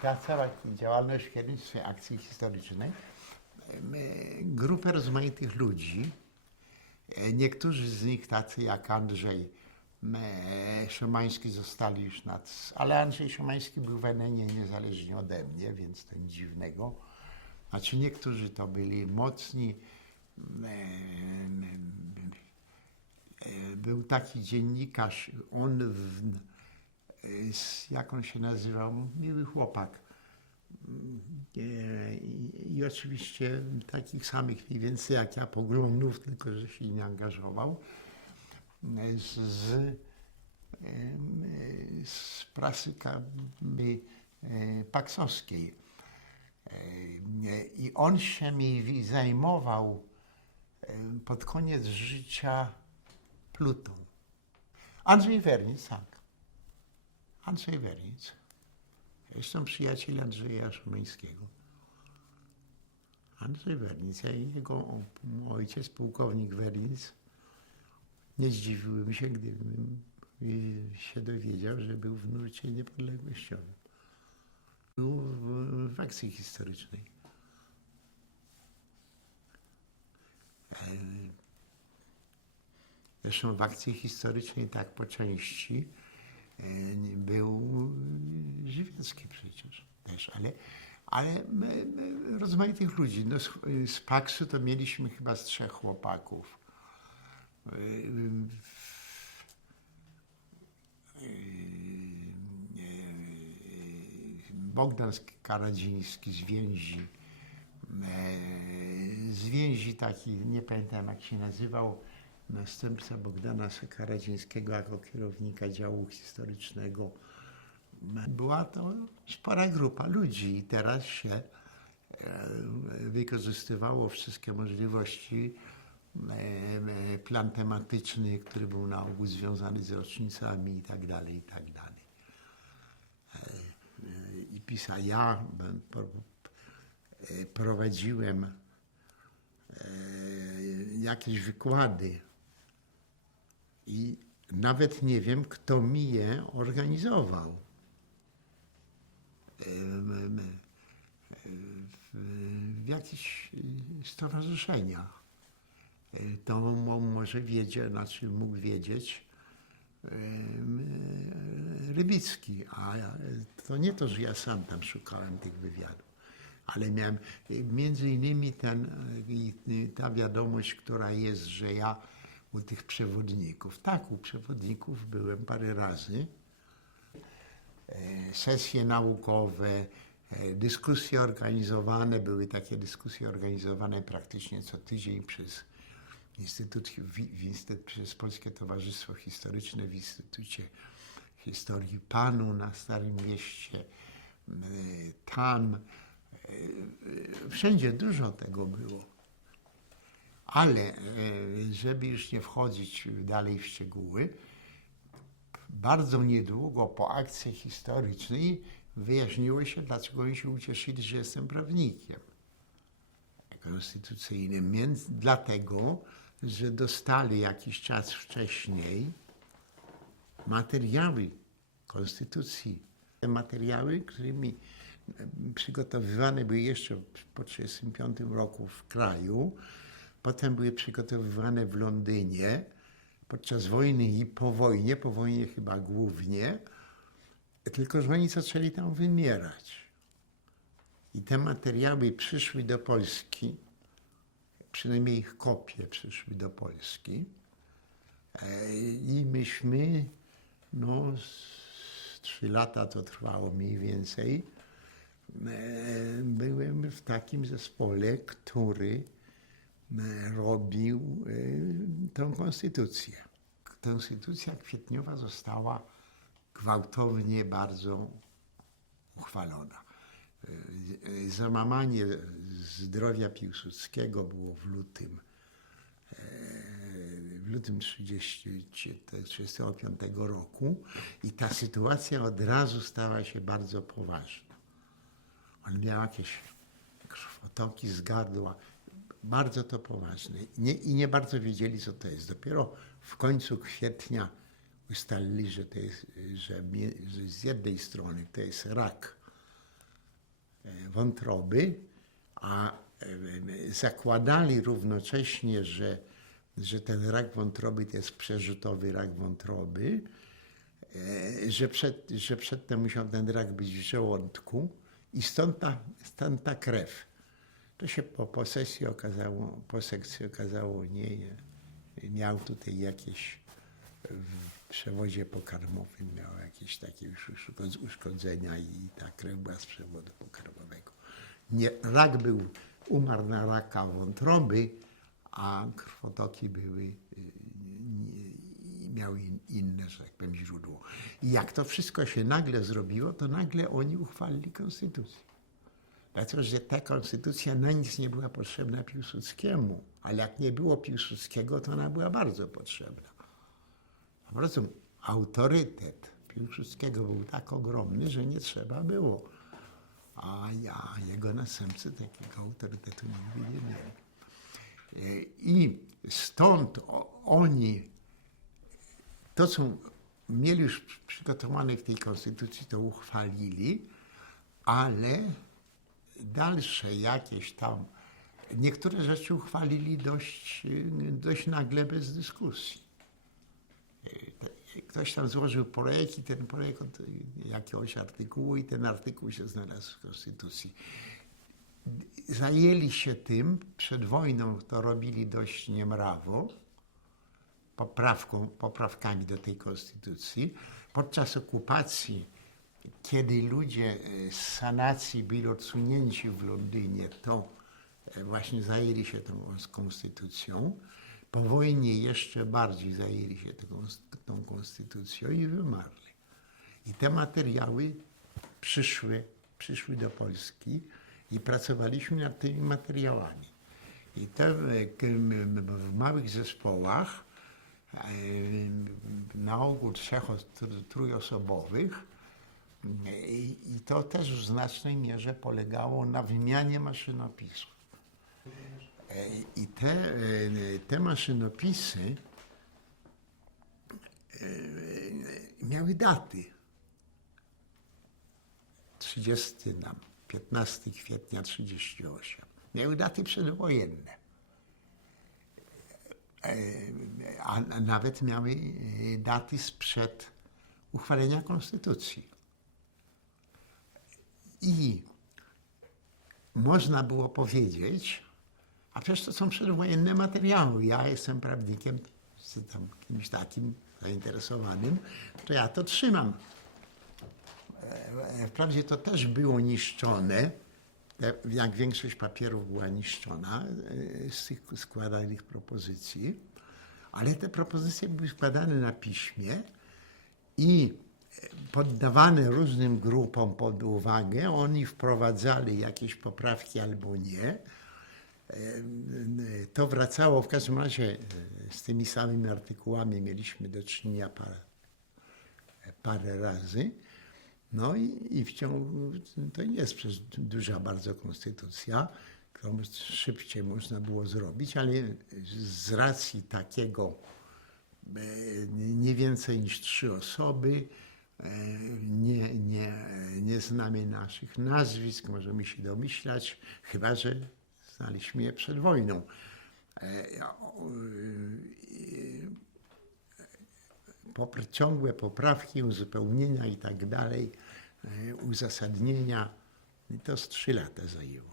pracować i działalność w kierownictwie akcji historycznej. Grupę rozmaitych ludzi, e, niektórzy z nich tacy jak Andrzej e, Szymański zostali już nad... Ale Andrzej Szymański był w Enenie niezależnie ode mnie, więc to nic dziwnego. Znaczy niektórzy to byli mocni, e, był taki dziennikarz, on w, z, jak on się nazywał, miły chłopak. I, I oczywiście takich samych mniej więcej jak ja poglądów, tylko że się nie angażował. Z, z, z prasy e, paksowskiej. E, I on się mi zajmował e, pod koniec życia plutą. Andrzej Wernic, tak. Andrzej Wernic. Jestem przyjaciel Andrzeja Szymańskiego. Andrzej Wernic, a i jego ojciec, pułkownik Wernic, nie zdziwiłbym się, gdybym się dowiedział, że był w nurcie niepodległościowym. Był w, w akcji historycznej. E, Zresztą w akcji historycznej tak po części był Żywiecki przecież też, ale, ale m, m, rozmaitych ludzi. No, z, z Paksu to mieliśmy chyba z trzech chłopaków. Bogdan Karadziński z Więzi, e, z Więzi taki, nie pamiętam jak się nazywał, następca Bogdana Karadzińskiego jako kierownika działu historycznego. Była to spora grupa ludzi i teraz się e, wykorzystywało wszystkie możliwości. e, e, Plan tematyczny, który był na ogół związany z rocznicami i tak dalej, i tak dalej. I pisa ja prowadziłem jakieś wykłady i nawet nie wiem, kto mi je organizował. W, jakichś stowarzyszeniach. To mo- może wiedzieć, znaczy mógł wiedzieć Rybicki, a to nie to, że ja sam tam szukałem tych wywiadów, ale miałem między innymi ten, ta wiadomość, która jest, że ja u tych przewodników, tak, u przewodników byłem parę razy, e, sesje naukowe, e, dyskusje organizowane, były takie dyskusje organizowane praktycznie co tydzień przez Instytut, w, w przez Polskie Towarzystwo Historyczne w Instytucie Historii Panu na Starym Mieście, tam, e, e, wszędzie dużo tego było. Ale e, żeby już nie wchodzić dalej w szczegóły, bardzo niedługo po akcji historycznej wyjaśniło się, dlaczego oni się ucieszyli, że jestem prawnikiem konstytucyjnym. Dlatego, że dostali jakiś czas wcześniej materiały konstytucji. Te materiały, którymi em, przygotowywane były jeszcze po 1935 roku w kraju, potem były przygotowywane w Londynie podczas wojny i po wojnie, po wojnie chyba głównie, tylko że oni zaczęli tam wymierać. I te materiały przyszły do Polski, przynajmniej ich kopie przyszły do Polski. E, I myśmy, no, trzy lata to trwało mniej więcej, e, byłem w takim zespole, który robił e, tą konstytucję. Konstytucja kwietniowa została gwałtownie bardzo uchwalona. E, Załamanie zdrowia Piłsudskiego było w lutym, e, w lutym 30, 1935 roku i ta sytuacja od razu stała się bardzo poważna. On miał jakieś krwotoki z gardła, bardzo to poważne. Nie, I nie bardzo wiedzieli, co to jest. Dopiero w końcu kwietnia ustalili, że, to jest, że, że z jednej strony to jest rak e, wątroby, a e, zakładali równocześnie, że, że ten rak wątroby to jest przerzutowy rak wątroby, e, że, przed, że przedtem musiał ten rak być w żołądku i stąd ta, stąd ta krew. To się po, po sesji okazało, po sekcji okazało, nie, miał tutaj jakieś w przewodzie pokarmowym miał jakieś takie już uszko- uszkodzenia i ta krew była z przewodu pokarmowego. Nie, rak był, umarł na raka wątroby, a krwotoki były, y, miały in- inne, że tak powiem, źródło. I jak to wszystko się nagle zrobiło, to nagle oni uchwalili konstytucję. Dlatego, że ta konstytucja na nic nie była potrzebna Piłsudskiemu, ale jak nie było Piłsudskiego, to ona była bardzo potrzebna. Po prostu autorytet Piłsudskiego był tak ogromny, że nie trzeba było. A ja, jego następcy takiego autorytetu nigdy nie mieli. I stąd oni to, co mieli już przygotowane w tej konstytucji, to uchwalili, ale dalsze jakieś tam, niektóre rzeczy uchwalili dość, dość nagle, bez dyskusji. Ktoś tam złożył projekt i ten projekt od jakiegoś artykułu i ten artykuł się znalazł w Konstytucji. Zajęli się tym, przed wojną to robili dość niemrawo, poprawką, poprawkami do tej konstytucji. Podczas okupacji, kiedy ludzie e, z sanacji byli odsunięci w Londynie, to e, właśnie zajęli się tą konstytucją. Po wojnie jeszcze bardziej zajęli się tą, tą konstytucją i wymarli. I te materiały przyszły, przyszły do Polski i pracowaliśmy nad tymi materiałami. I te e, w małych zespołach, e, na ogół trzech, tr- trójosobowych, i, to też w znacznej mierze polegało na wymianie maszynopisów. I te, te maszynopisy e, miały daty. 30 nam, 15 kwietnia 38. Miały daty przedwojenne. E, A a nawet miały e, daty sprzed uchwalenia konstytucji. I można było powiedzieć, a przecież to są przedwojenne materiały. Ja jestem prawnikiem, czy tam kimś takim zainteresowanym, to ja to trzymam. E, Wprawdzie to też było niszczone, jak większość papierów była niszczona e, z tych składanych propozycji, ale te propozycje były składane na piśmie i poddawane różnym grupom pod uwagę. Oni wprowadzali jakieś poprawki albo nie. E, To wracało w każdym razie e, z tymi samymi artykułami mieliśmy do czynienia parę, parę razy. No i, i w ciągu, to nie jest przecież duża bardzo konstytucja, którą szybciej można było zrobić, ale z racji takiego e, nie więcej niż trzy osoby, nie, nie, nie znamy naszych nazwisk, możemy się domyślać, chyba że znaliśmy je przed wojną. E, popr- ciągłe poprawki, uzupełnienia i tak dalej, e, uzasadnienia. To z trzy lata zajęło.